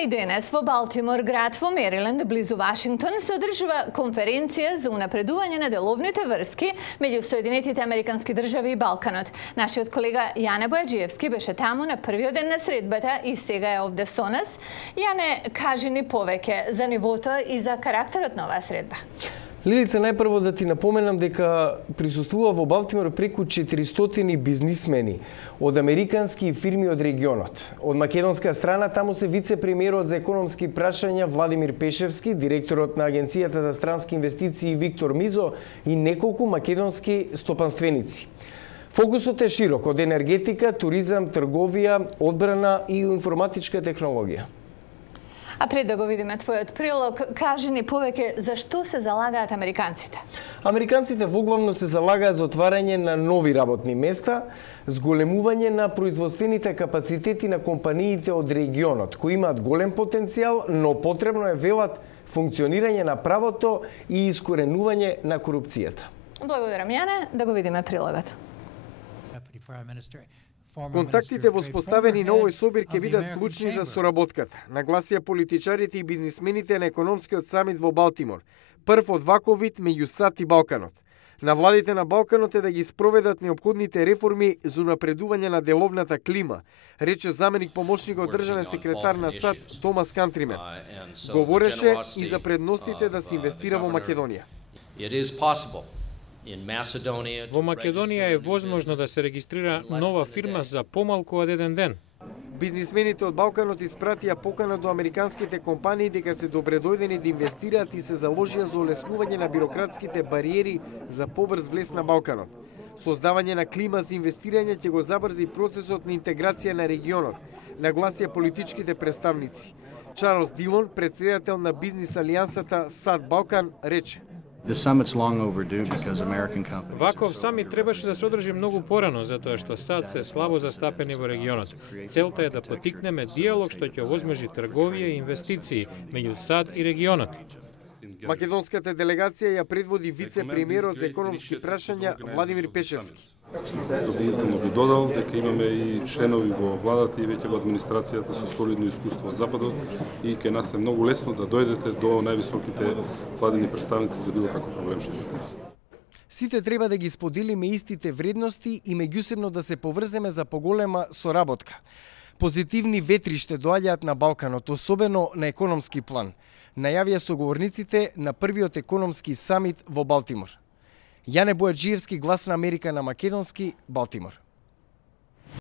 и денес во Балтимор, град во Мериленд, близу Вашингтон, се одржува конференција за унапредување на деловните врски меѓу Соединетите Американски држави и Балканот. Нашиот колега Јане Бојаджиевски беше таму на првиот ден на средбата и сега е овде со нас. Јане, кажи ни повеќе за нивото и за карактерот на оваа средба. Лилица, најпрво да ти напоменам дека присуствува во Балтимор преку 400 бизнисмени од американски фирми од регионот. Од македонска страна таму се вице-премиерот за економски прашања Владимир Пешевски, директорот на Агенцијата за странски инвестиции Виктор Мизо и неколку македонски стопанственици. Фокусот е широк од енергетика, туризам, трговија, одбрана и информатичка технологија. А пред да го видиме твојот прилог, кажи ни повеќе за што се залагаат американците? Американците воглавно се залагаат за отварање на нови работни места, зголемување на производствените капацитети на компаниите од регионот, кои имаат голем потенцијал, но потребно е, велат, функционирање на правото и искоренување на корупцијата. Благодарам, Јане, да го видиме прилогот. Контактите воспоставени на овој собир ќе бидат клучни за соработката, нагласија политичарите и бизнисмените на економскиот самит во Балтимор, прв од ваков вид меѓу САД и Балканот. На владите на Балканот е да ги спроведат неопходните реформи за напредување на деловната клима, рече заменик помошникот државен секретар на САД Томас Кантримен. Говореше и за предностите да се инвестира во Македонија. Во Македонија е возможно да се регистрира нова фирма за помалку од еден ден. Бизнисмените од Балканот испратија покана до американските компании дека се добредојдени да инвестираат и се заложија за олеснување на бирократските бариери за побрз влез на Балканот. Создавање на клима за инвестирање ќе го забрзи процесот на интеграција на регионот, нагласија политичките представници. Чарлс Дилон, претседател на бизнис алијансата САД Балкан, рече: Ваков самит требаше да се одржи многу порано, затоа што САД се слабо застапени во регионот. Целта е да потикнеме диалог што ќе овозможи трговија и инвестиции меѓу САД и регионот. Македонската делегација ја предводи вице-премиерот за економски прашања Владимир Пешевски. Дополнително би додал дека имаме и членови во владата и веќе во администрацијата со солидно искуство од Западот и ќе нас е многу лесно да дојдете до највисоките владени представници за било каков проблем што имате. Сите треба да ги споделиме истите вредности и меѓусебно да се поврземе за поголема соработка. Позитивни ветри ще доаѓаат на Балканот, особено на економски план, најавија соговорниците на првиот економски самит во Балтимор. Јане Бојаджиевски, Глас на Америка на македонски, Балтимор.